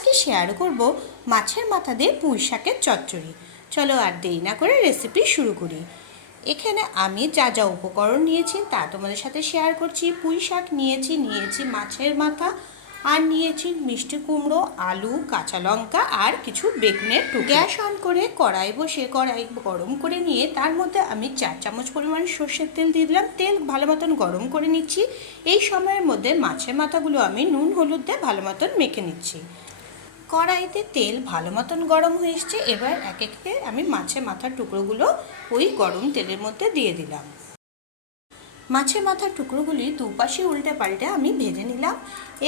আজকে শেয়ার করব মাছের মাথা দিয়ে পুঁই শাকের চচ্চড়ি। চলো আর দেরি না করে রেসিপি শুরু করি। এখানে আমি যা যা উপকরণ নিয়েছি তা তোমাদের সাথে শেয়ার করছি। পুঁই শাক নিয়েছি নিয়েছি মাছের মাথা, আর নিয়েছি মিষ্টি কুমড়ো, আলু, কাঁচা লঙ্কা, আর কিছু বেগুনের টুকরো। গ্যাস অন করে কড়াই বসে কড়াই গরম করে নিয়ে তার মধ্যে আমি চার চামচ পরিমাণ সর্ষের তেল দিয়ে দিলাম। তেল ভালো মতন গরম করে নিচ্ছি। এই সময়ের মধ্যে মাছের মাথাগুলো আমি নুন, হলুদ দিয়ে ভালো মতন মেখে নিচ্ছি। কড়াইতে তেল ভালো মতন গরম হয়ে এসছে, এবার এক একে আমি মাছের মাথার টুকরোগুলো ওই গরম তেলের মধ্যে দিয়ে দিলাম। মাছের মাথার টুকরোগুলি দুপাশে উল্টে পাল্টে আমি ভেজে নিলাম।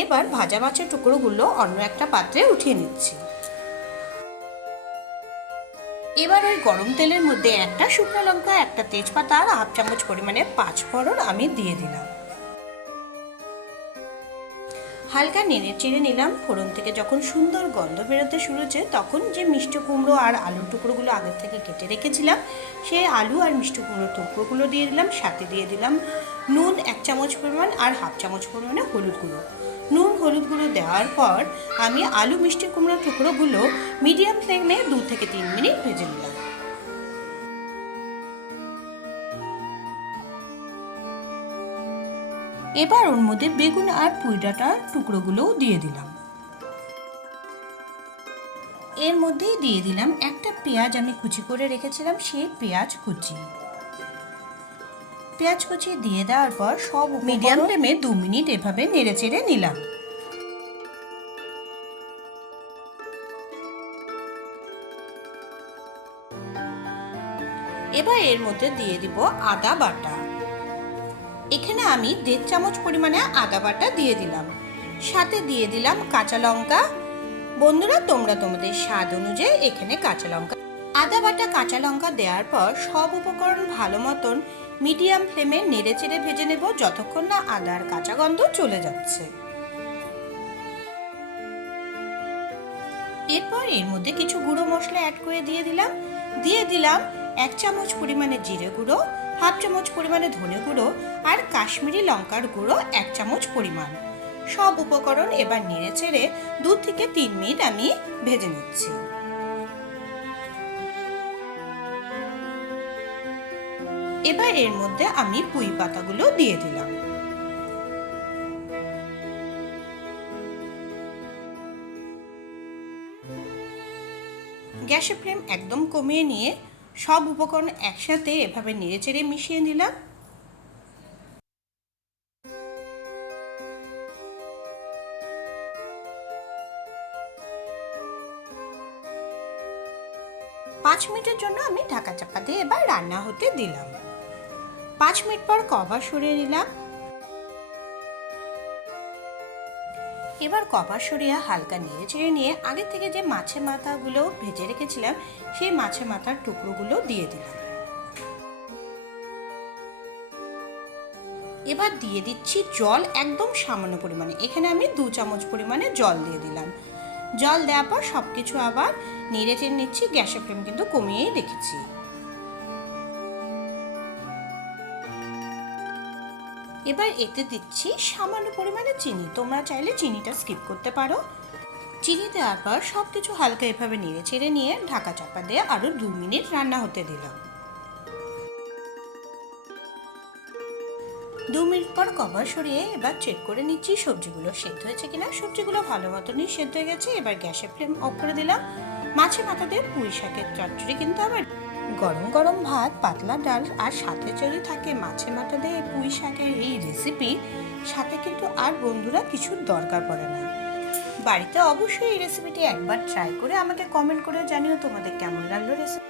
এবার ভাজা মাছের টুকরোগুলো অন্য একটা পাত্রে উঠিয়ে নিচ্ছি। এবার ওই গরম তেলের মধ্যে একটা শুকনো লঙ্কা, একটা তেজপাতা আর হাফ চামচ পরিমাণে পাঁচ ফোড়ন আমি দিয়ে দিলাম। হালকা নেড়ে চেড়ে নিলাম ফোড়ন থেকে। যখন সুন্দর গন্ধ বেরোতে শুরু হয়েছে তখন যে মিষ্টি কুমড়ো আর আলুর টুকরোগুলো আগের থেকে কেটে রেখেছিলাম, সেই আলু আর মিষ্টি কুমড়োর টুকরোগুলো দিয়ে দিলাম, সাথে দিয়ে দিলাম নুন এক চামচ পরিমাণ আর হাফ চামচ পরিমাণে হলুদ গুঁড়ো। নুন হলুদ গুঁড়ো দেওয়ার পর আমি আলু মিষ্টি কুমড়োর টুকরোগুলো মিডিয়াম ফ্লেমে দু থেকে তিন মিনিট ভেজে নিলাম। এবার ওর মধ্যে বেগুন আর পুঁই ডাঁটার টুকরোগুলোও দিয়ে দিলাম। এর মধ্যেই দিয়ে দিলাম একটা পেঁয়াজ আমি কুচি করে রেখেছিলাম সেই পেঁয়াজ কুচি। পেঁয়াজ কুচি দিয়ে দেওয়ার পর সব মিডিয়াম ফ্লেমে দু মিনিট এভাবে নেড়ে চেড়ে নিলাম। এবার এর মধ্যে দিয়ে দিব আদা বাটা। এখানে আমি দেড় চামচ পরিমাণে আদা বাটা দিয়ে দিলাম। সাথে দিয়ে দিলাম কাঁচা লঙ্কা। বন্ধুরা, তোমরা তোমাদের স্বাদ অনুযায়ী এখানে কাঁচা লঙ্কা আদা বাটা কাঁচা লঙ্কা দেওয়ার পর সব উপকরণ ভালো মতন মিডিয়াম ফ্লেমে নেড়ে চেড়ে ভেজে নেব যতক্ষণ না আদার কাঁচা গন্ধ চলে যাচ্ছে। এরপর এর মধ্যে কিছু গুঁড়ো মশলা অ্যাড করে দিয়ে দিলাম। দিয়ে দিলাম এক চামচ পরিমাণে জিরে গুঁড়ো হাফ চামচ পরিমাণে ধনে গুঁড়ো আর কাশ্মীরি লঙ্কার গুঁড়ো এক চামচ পরিমাণ। সব উপকরণ এবার নেড়ে চেড়ে দু থেকে তিন মিনিট আমি ভেজে নিচ্ছি। এবার এর মধ্যে আমি পুঁই পাতাগুলো দিয়ে দিলাম। গ্যাসের ফ্লেম একদম কমিয়ে নিয়ে সব উপকরণ একসাথে এভাবে নেড়েচেড়ে মিশিয়ে নিলাম। পাঁচ মিনিটের জন্য আমি ঢাকা চাপা দিয়ে এবার রান্না হতে দিলাম। পাঁচ মিনিট পর কভার সরিয়ে নিলাম। এবার কভার সরিয়া হালকা নেড়ে চেড়ে নিয়ে আগে থেকে যে মাছের মাথাগুলো ভেজে রেখেছিলাম, সেই মাছের মাথার টুকরোগুলো দিয়ে দিলাম। এবার দিয়ে দিচ্ছি জল একদম সামান্য পরিমাণে। এখানে আমি দু চামচ পরিমাণে জল দিয়ে দিলাম। জল দেওয়ার পর সব কিছু আবার নেড়ে চেড়ে নিচ্ছি, গ্যাসের ফ্লেম কিন্তু কমিয়েই রেখেছি। এবার এতে দিচ্ছি সামান্য পরিমাণে চিনি। তোমরা চাইলে চিনিটা স্কিপ করতে পারো। চিনি দেওয়ার পর সব কিছু হালকা এভাবে নেড়ে চেড়ে নিয়ে ঢাকা চাপা দিয়ে আরও দু মিনিট রান্না হতে দিলাম। দু মিনিট পর কভার সরিয়ে এবার চেক করে নিচ্ছি সবজিগুলো সেদ্ধ হয়েছে কিনা। সবজিগুলো ভালো মতনই সেদ্ধ হয়ে গেছে, এবার গ্যাসের ফ্লেম অফ করে দিলাম। মাছে মাথা দিয়ে পুঁই শাকের চচ্চড়ি কিন্তু আবার গরম গরম ভাত, পাতলা ডাল আর সাথে যদি থাকে মাছে মাথা দিয়ে পুঁই শাকের এই রেসিপি সাথে কিন্তু আর বন্ধুরা কিছুর দরকার পড়ে না। বাড়িতে অবশ্যই এই রেসিপিটি একবার ট্রাই করে আমাকে কমেন্ট করে জানিও তোমাদের কেমন লাগল রেসিপি